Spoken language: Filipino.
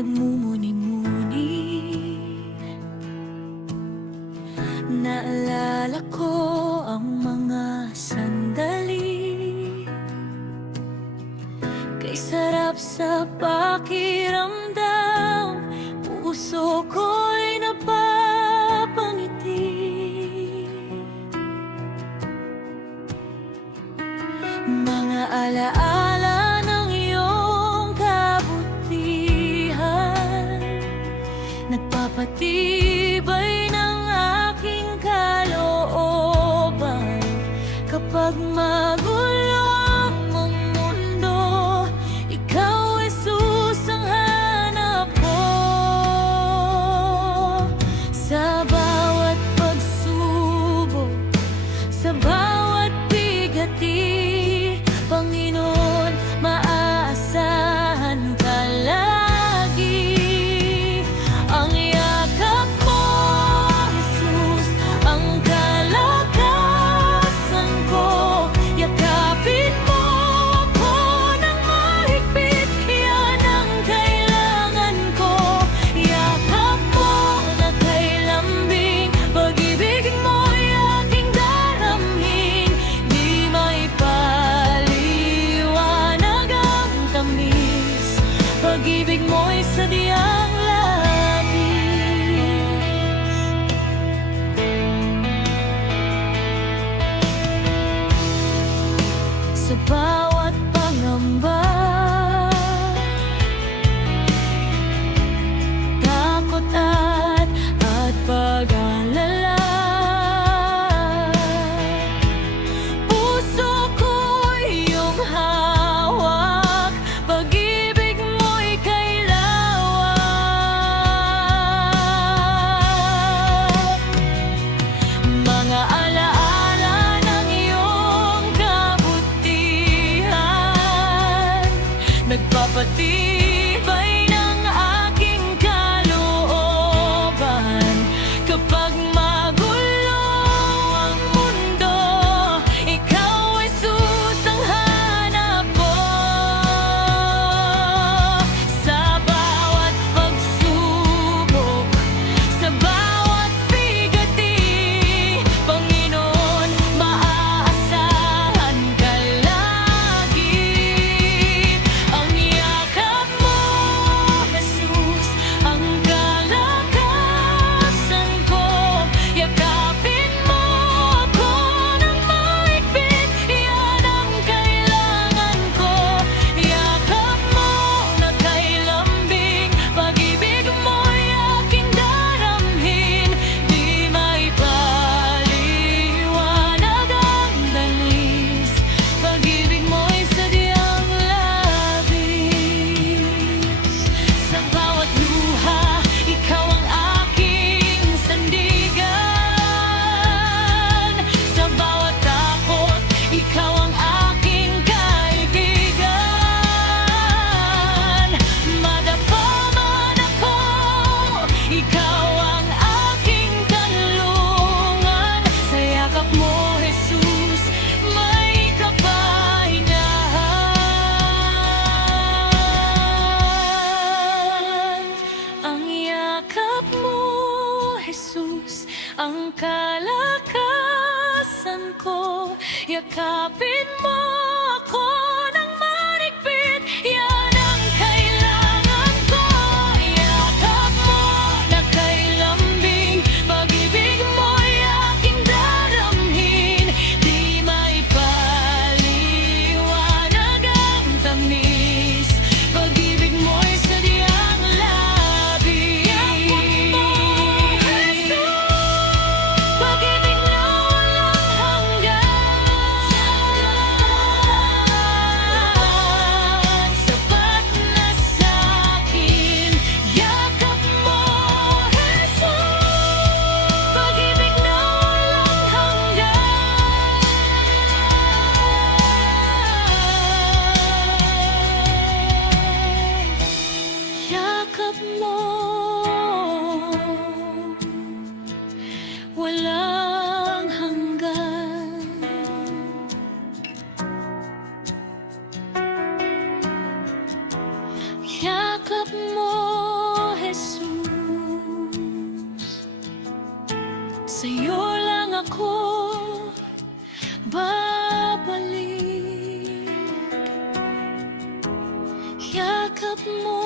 nagmumuni-muni. Naalala ko ang mga sandali, kay sarap sa pakiramdam, puso ko'y napapangiti. Mga alaala ng iyong kabutihan, nagpapatibay ng aking kalooban. Kapag magulo ang mundo, ikaw, Jesus, ang hanap ko. Sa bawat pagsubok, sa bawat bigati, Panginoon, maaasahan ka lagi. Ang yakap mo, Jesus, ang kalakasan ko. Yakapin mo ako ng mahigpit, yan ang kailangan ko. Yakap mo na kay lambing, pag-ibig mo'y aking daramhin. Di maipaliwanag ang tamis, pag-ibig mo'y sadyang labis. Sa bawat pangamba, takot at pag-alala, puso ko'y iyong hawak, pag-ibig mo'y kay lawak. Mga alaala ng iyong kabutihan, nagpapatibay ng aking kalooban. Kapag magulo ang mundo, ikaw, Jesus, ang hanap ko. Sa bawat pagsubok, sa bawat bigati, Panginoon, maaasahan ka lagi. Ang yakap sa'yo lang ako babalik. Yakap mo